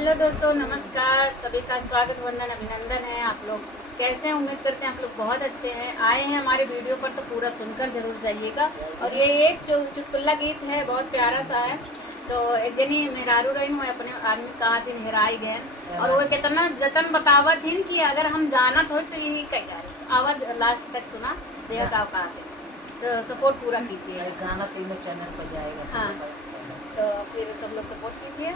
Hello दोस्तों, नमस्कार। सभी का स्वागत, वंदन, अभिनंदन है। आप लोग कैसे हैं? उम्मीद करते हैं आप लोग बहुत अच्छे हैं। आए हैं हमारे वीडियो पर तो पूरा सुनकर जरूर जाइएगा। और ये एक चुटकुला गीत है, बहुत प्यारा सा है। तो एक जनी मेहरारू रही हुए अपने आदमी कहा थी हेराई गए, और वो कितना जतन बतावा थी कि अगर हम जानत हो तो यही कह जाए। आवाज लास्ट तक सुना देगा का कहा थे, तो सपोर्ट पूरा कीजिए। गाना तीनों चैनल पर जाएगा। हाँ, तो फिर सब लोग सपोर्ट कीजिए।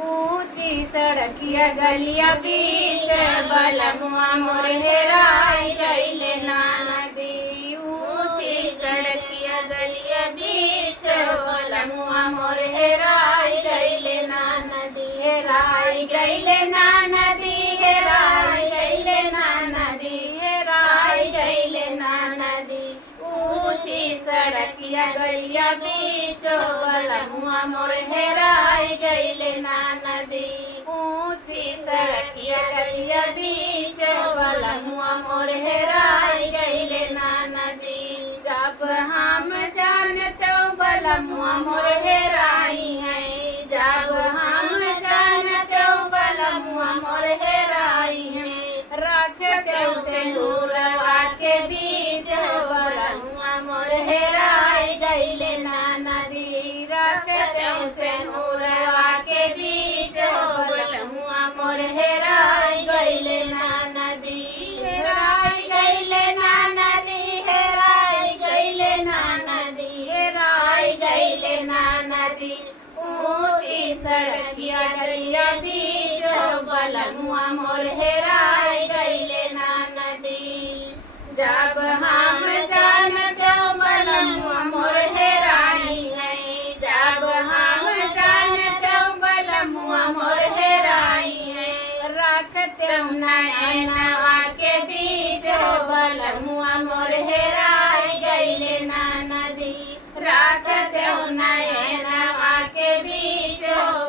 ऊंची सड़किया गलिया बीच बलमुआ मोर हेराई गइले ना नदी। ऊंची सड़किया गलिया बीच बलमुआ मोर हेराई गइले ना नदी। हेराई गइले ना नदी, हेराई गइले ना नदी, हेराई गइले ना नदी। ऊंची सड़किया गलिया बीच बलमुआ मोर हेराई गइले ना नदी। ऊंची सड़किया गलिया बीच बलमुआ मोर हेराई गइले ना नदी। जब हम जानतो बलमुआ मोर हेराई है, जब हम जानतो बलमुआ मोर हेराई है। रखते उसे नूरवा के बीच बलमुआ मोर हेराई गइले ना नदी। रखते उसे नूरवा के बीच बलमुआ मोर हेराई गइले ना नदी। हेराई गइले ना नदी, हेराई गइले ना नदी, हेराई गइले ना नदी। ऊंची सड़किया गलिया बीच बलमुआ मोर हेराई गइले ना नदी। जब हम जानतो बलमुआ मोर हेराई है, जब हम जानतो बलमुआ मोर हेराई है। रखते नैनवा के बीच बलमुआ मोर हेराई गइले ना नदी। रखते नैनवा के बीच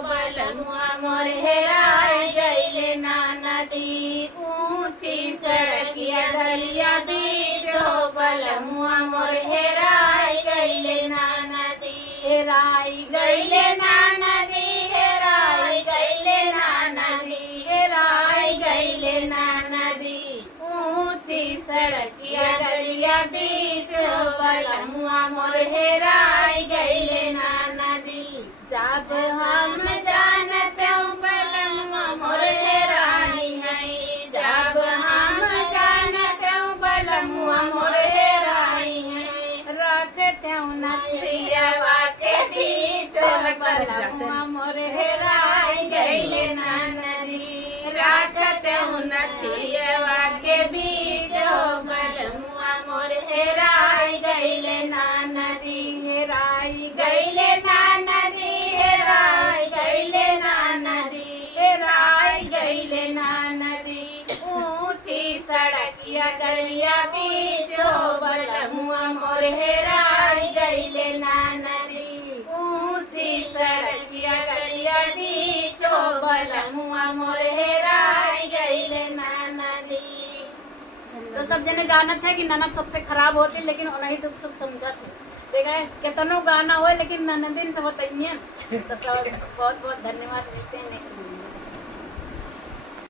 बलमुआ मोर हेराई गइले ना नदी। ऊंची सड़किया गलिया बीच बलमुआ मोर हेराई गइले ना नदी। हेराई गइले ना नदी, हेराई गइले ना नदी, हेराई गइले ना नदी। ऊंची सड़किया गलिया बीच बलमुआ मोर हेराई गइले ना नदी। जब हम जानतो बलमुआ मोर हेराई है, जब हम जानतो बलमुआ मोर हेराई है। रखते नथियावा के बीच बलमुआ मोर हेराई गइले ना नदी। रखते नथियावा के बीच बलमुआ मोर हेराई गइले ना नदी। हेराई गइले ना नदी, हेराई गइले ना नदी, हेराई गइले ना नदी। ऊंची सड़किया गलिया बीच बलमुआ मोर हेराई गइले ना नदी। ऊंची सड़किया गलिया बीच बलमुआ मोर हेराई गइले ना नदी। तो सब जने जानत है कि ननद सबसे खराब होती, लेकिन उन्हीं दुख सुख समझत है। देखा है कितनो गाना हो लेकिन ननदिन से होता ही है। तो सब बहुत बहुत धन्यवाद, मिलते हैं नेक्स्ट वीडियो।